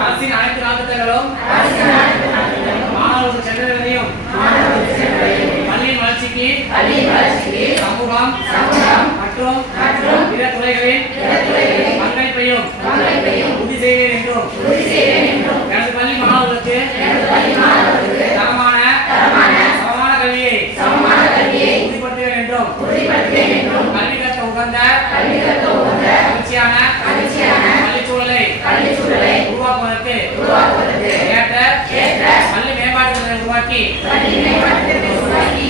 அரசின் அனைத்து நாட்டுகளும் மாணவர்கள் சென்றடையும் பள்ளியின் வளர்ச்சிக்கு சமூகம் மற்றும் பிற துறைகளின் பங்களிப்பையும் உறுதிப்படுத்துவேன் என்றும் கல்வி கற்க உகந்த மகிழ்ச்சியான பள்ளிச்சூழலை உருவாக்குவதற்கு ஏற்ற பள்ளி மேம்பாட்டு திட்டத்தை உருவாக்கி